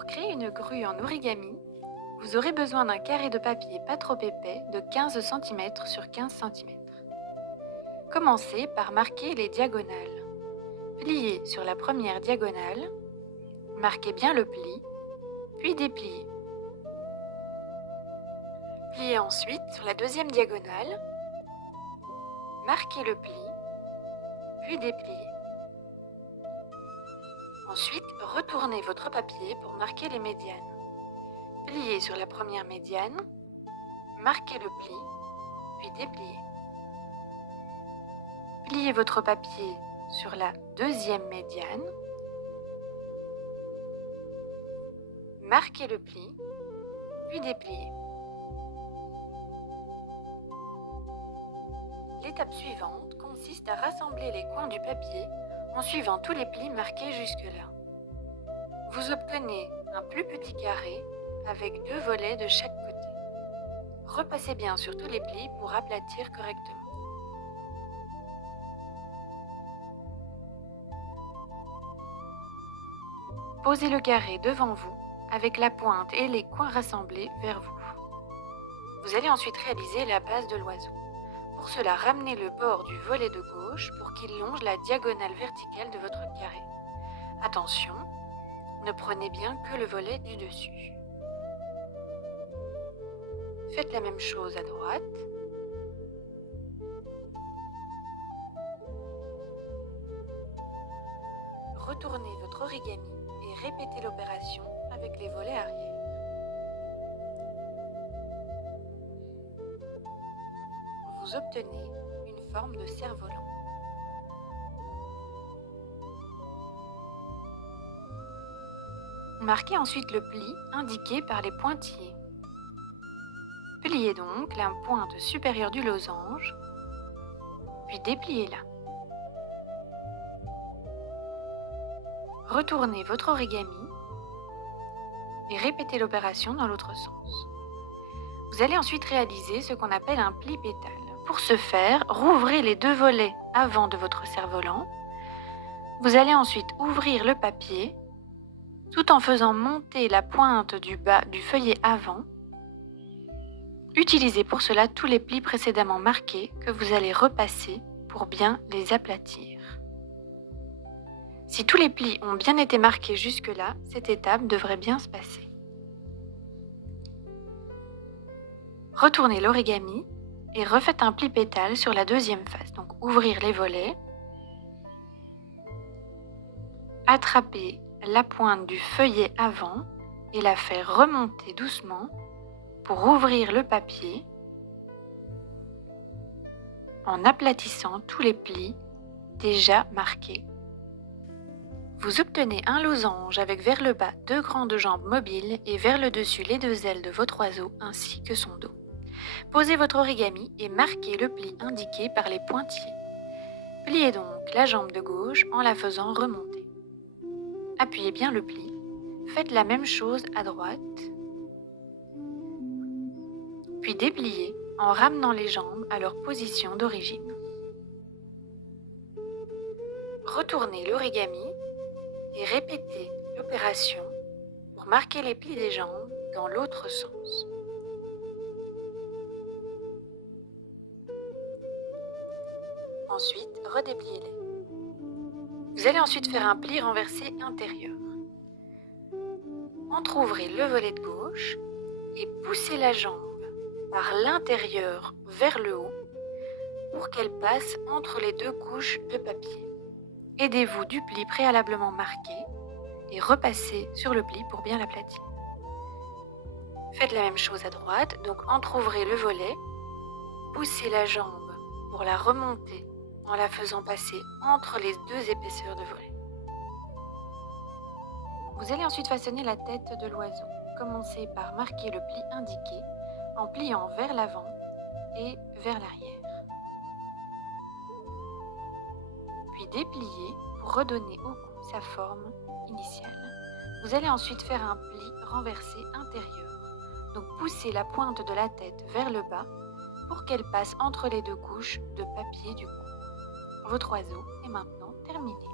Pour créer une grue en origami, vous aurez besoin d'un carré de papier pas trop épais de 15 cm sur 15 cm. Commencez par marquer les diagonales. Pliez sur la première diagonale, marquez bien le pli, puis dépliez. Pliez ensuite sur la deuxième diagonale, marquez le pli, puis dépliez. Ensuite, retournez votre papier pour marquer les médianes. Pliez sur la première médiane, marquez le pli, puis dépliez. Pliez votre papier sur la deuxième médiane, marquez le pli, puis dépliez. L'étape suivante consiste à rassembler les coins du papier en suivant tous les plis marqués jusque-là. Vous obtenez un plus petit carré avec 2 volets de chaque côté. Repassez bien sur tous les plis pour aplatir correctement. Posez le carré devant vous avec la pointe et les coins rassemblés vers vous. Vous allez ensuite réaliser la base de l'oiseau. Pour cela, ramenez le bord du volet de gauche pour qu'il longe la diagonale verticale de votre carré. Attention, ne prenez bien que le volet du dessus. Faites la même chose à droite. Retournez votre origami et répétez l'opération avec les volets arrière. Vous obtenez une forme de cerf-volant. Marquez ensuite le pli indiqué par les pointillés. Pliez donc la pointe supérieure du losange, puis dépliez-la. Retournez votre origami et répétez l'opération dans l'autre sens. Vous allez ensuite réaliser ce qu'on appelle un pli pétale. Pour ce faire, rouvrez les 2 volets avant de votre cerf-volant. Vous allez ensuite ouvrir le papier tout en faisant monter la pointe du bas du feuillet avant. Utilisez pour cela tous les plis précédemment marqués que vous allez repasser pour bien les aplatir. Si tous les plis ont bien été marqués jusque-là, cette étape devrait bien se passer. Retournez l'origami et refaites un pli pétale sur la deuxième face. Donc ouvrir les volets, attrapez la pointe du feuillet avant et la faire remonter doucement pour ouvrir le papier en aplatissant tous les plis déjà marqués. Vous obtenez un losange avec vers le bas 2 grandes jambes mobiles et vers le dessus les 2 ailes de votre oiseau ainsi que son dos. Posez votre origami et marquez le pli indiqué par les pointillés. Pliez donc la jambe de gauche en la faisant remonter. Appuyez bien le pli. Faites la même chose à droite. Puis dépliez en ramenant les jambes à leur position d'origine. Retournez l'origami et répétez l'opération pour marquer les plis des jambes dans l'autre sens. Ensuite, redépliez-les. Vous allez ensuite faire un pli renversé intérieur. Entrouvrez le volet de gauche et poussez la jambe par l'intérieur vers le haut pour qu'elle passe entre les 2 couches de papier. Aidez-vous du pli préalablement marqué et repassez sur le pli pour bien l'aplatir. Faites la même chose à droite, donc entrouvrez le volet, poussez la jambe pour la remonter en la faisant passer entre les 2 épaisseurs de volet. Vous allez ensuite façonner la tête de l'oiseau. Commencez par marquer le pli indiqué en pliant vers l'avant et vers l'arrière. Puis dépliez pour redonner au cou sa forme initiale. Vous allez ensuite faire un pli renversé intérieur. Donc poussez la pointe de la tête vers le bas pour qu'elle passe entre les 2 couches de papier du cou. Votre oiseau est maintenant terminé.